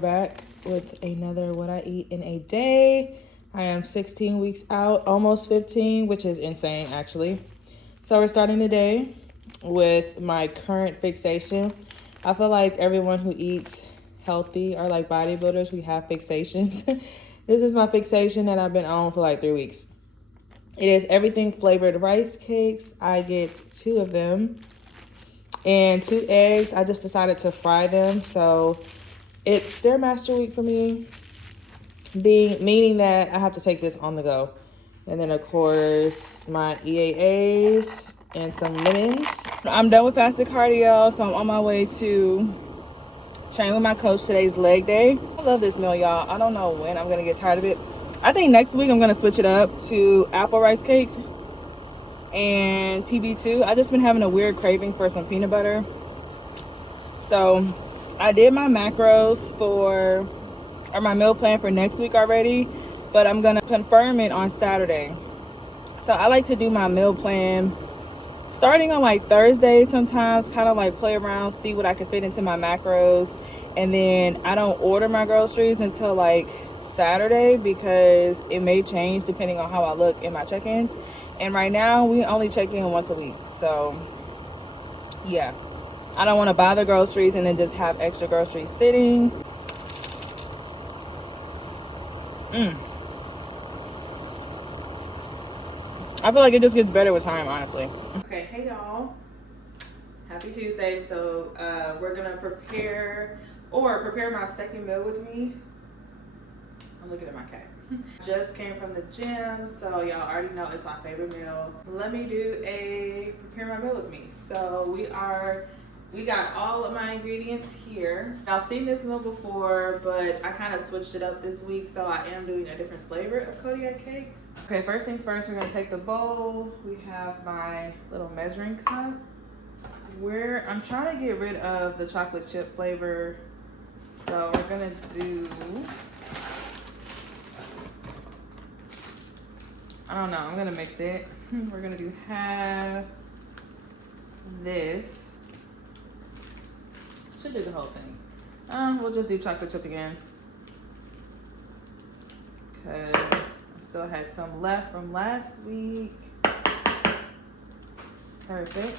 back with another what I eat in a day. I am 16 weeks out, almost 15, which is insane actually. So we're starting the day with my current fixation. I feel like everyone who eats healthy or like bodybuilders, we have fixations. This is my fixation that I've been on for like 3 weeks. It is everything flavored rice cakes. I get 2 of them and 2 eggs. I just decided to fry them. So it's Stairmaster week for me, meaning that I have to take this on the go. And then of course my EAAs and some lemons. I'm done with fasted cardio, so I'm on my way to train with my coach. Today's leg day. I love this meal, y'all. I don't know when I'm gonna get tired of it. I think next week I'm gonna switch it up to apple rice cakes and PB2. I just been having a weird craving for some peanut butter. So I did my macros or my meal plan for next week already, but I'm gonna confirm it on Saturday. So I like to do my meal plan starting on like Thursday sometimes, kind of like play around, see what I can fit into my macros. And then I don't order my groceries until like Saturday because it may change depending on how I look in my check-ins. And right now we only check in once a week. So yeah, I don't want to buy the groceries and then just have extra groceries sitting. I feel like it just gets better with time, honestly. Okay, hey y'all. Happy Tuesday. So we're gonna prepare my second meal with me. I'm looking at my cat. Just came from the gym, so y'all already know it's my favorite meal. Let me do a prepare my meal with me. So we got all of my ingredients here. I've seen this meal before, but I kind of switched it up this week, so I am doing a different flavor of Kodiak cakes. Okay, first things first, we're gonna take the bowl. We have my little measuring cup. I'm trying to get rid of the chocolate chip flavor. So we're gonna do, I don't know, I'm gonna mix it. We're gonna do half this. Should do the whole thing. We'll just do chocolate chip again, because I still had some left from last week. Perfect.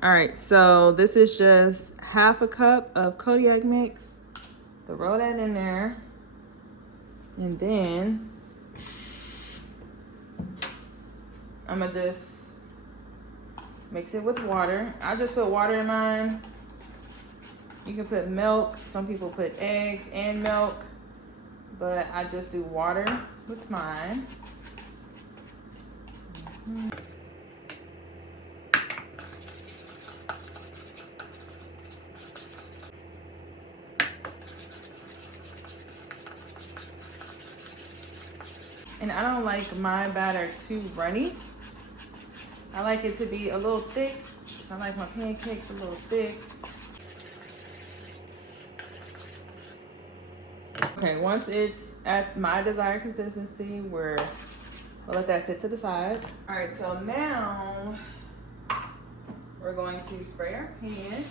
All right, so this is just half a cup of Kodiak mix. Throw that in there, and then I'm gonna just mix it with water. I just put water in mine. You can put milk. Some people put eggs and milk, but I just do water with mine. And I don't like my batter too runny. I like it to be a little thick. So I like my pancakes a little thick. Okay, once it's at my desired consistency, we'll let that sit to the side. All right, so now we're going to spray our pan.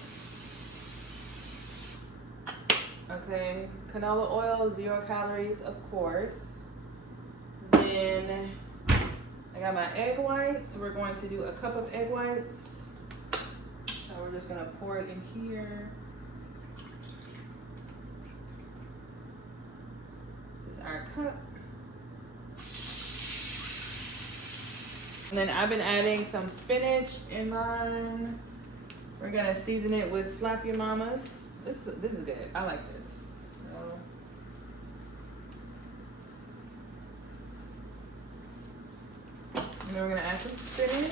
Okay, canola oil, 0 calories, of course. Then I got my egg whites. We're going to do a cup of egg whites. So we're just gonna pour it in here. This is our cup. And then I've been adding some spinach in mine. We're gonna season it with Slap Your Mamas. This is good. I like this. So, and then we're gonna add some spinach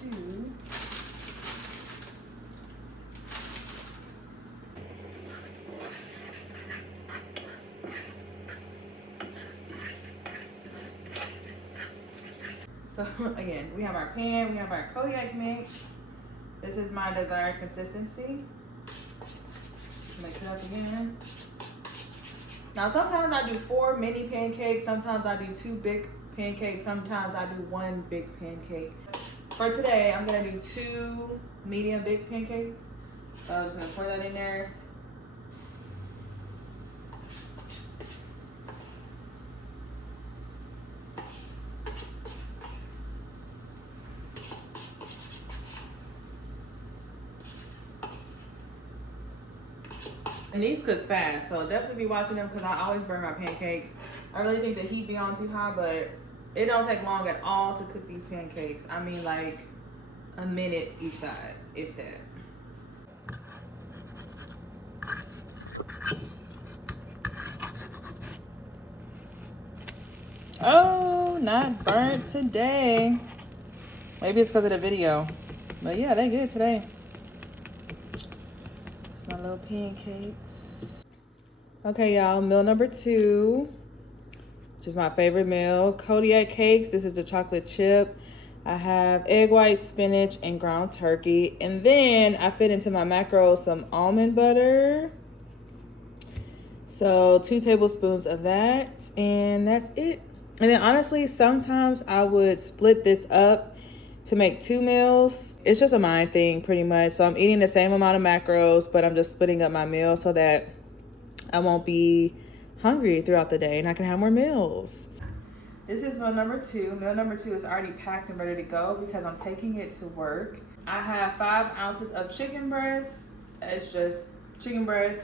too. So again, we have our pan, we have our Kodiak mix. This is my desired consistency. Mix it up again. Now sometimes I do 4 mini pancakes, sometimes I do 2 big pancakes, sometimes I do 1 big pancake. For today, I'm gonna do 2 medium big pancakes. So I'm just gonna pour that in there. And these cook fast, so definitely be watching them because I always burn my pancakes. I really think the heat be on too high, but it don't take long at all to cook these pancakes. I mean, like a minute each side, if that. Oh, not burnt today. Maybe it's because of the video. But yeah, they good today. It's my little pancakes. Okay, y'all, meal number 2, which is my favorite meal. Kodiak cakes. This is the chocolate chip. I have egg white, spinach, and ground turkey. And then I fit into my macros some almond butter. So 2 tablespoons of that, and that's it. And then honestly, sometimes I would split this up to make 2 meals. It's just a mind thing pretty much. So I'm eating the same amount of macros, but I'm just splitting up my meal so that I won't be hungry throughout the day and I can have more meals. This is meal number 2. Meal number 2 is already packed and ready to go because I'm taking it to work. I have 5 ounces of chicken breast. It's just chicken breast.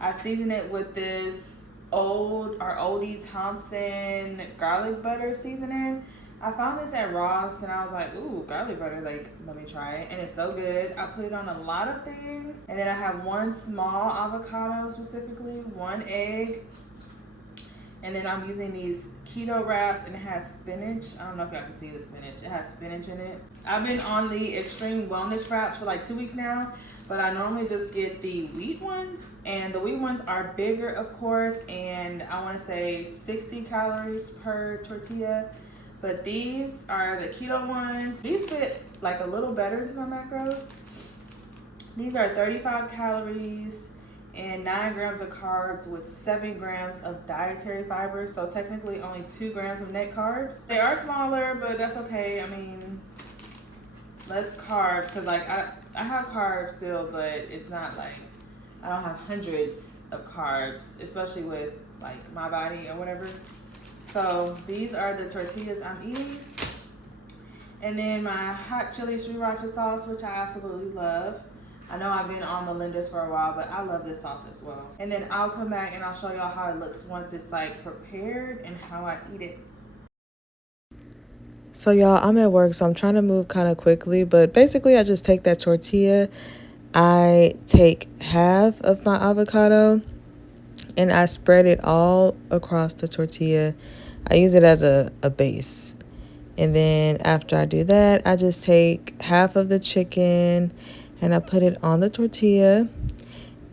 I season it with this oldie Thompson garlic butter seasoning. I found this at Ross and I was like, ooh, garlic butter, like, let me try it. And it's so good. I put it on a lot of things. And then I have 1 small avocado specifically, 1 egg. And then I'm using these keto wraps and it has spinach. I don't know if y'all can see the spinach. It has spinach in it. I've been on the extreme wellness wraps for like 2 weeks now, but I normally just get the wheat ones. And the wheat ones are bigger, of course, and I want to say 60 calories per tortilla. But these are the keto ones. These fit like a little better to my macros. These are 35 calories and 9 grams of carbs with 7 grams of dietary fiber. So technically only 2 grams of net carbs. They are smaller, but that's okay. I mean, less carbs, because like I have carbs still, but it's not like I don't have hundreds of carbs, especially with like my body or whatever. So these are the tortillas I'm eating. And then my hot chili sriracha sauce, which I absolutely love. I know I've been on Melinda's for a while, but I love this sauce as well. And then I'll come back and I'll show y'all how it looks once it's like prepared and how I eat it. So y'all, I'm at work, so I'm trying to move kind of quickly, but basically I just take that tortilla, I take half of my avocado, and I spread it all across the tortilla. I use it as a base. And then after I do that, I just take half of the chicken and I put it on the tortilla.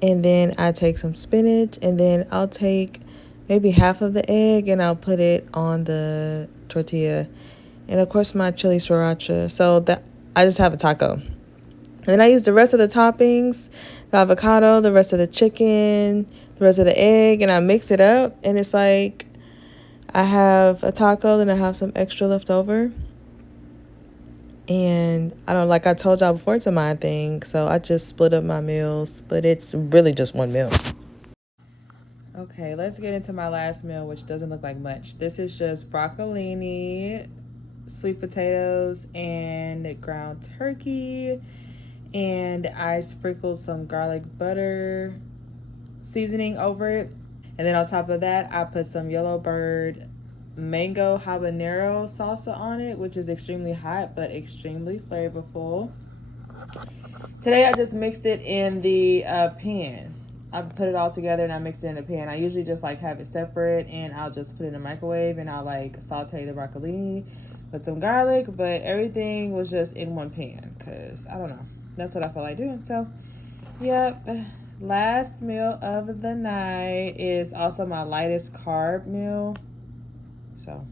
And then I take some spinach, and then I'll take maybe half of the egg and I'll put it on the tortilla. And of course my chili sriracha. So that I just have a taco. And then I use the rest of the toppings, the avocado, the rest of the chicken, the rest of the egg, and I mix it up. And it's like I have a taco, then I have some extra left over. And I don't, like I told y'all before, it's a mind thing. So I just split up my meals, but it's really just one meal. Okay, let's get into my last meal, which doesn't look like much. This is just broccolini, sweet potatoes, and ground turkey. And I sprinkled some garlic butter seasoning over it. And then on top of that, I put some Yellow Bird mango habanero salsa on it, which is extremely hot but extremely flavorful. Today I just mixed it in the pan. I put it all together and I mixed it in a pan. I usually just like have it separate and I'll just put it in the microwave and I'll like saute the broccolini with some garlic, but everything was just in one pan because I don't know. That's what I feel like doing. So, yep. Last meal of the night is also my lightest carb meal. So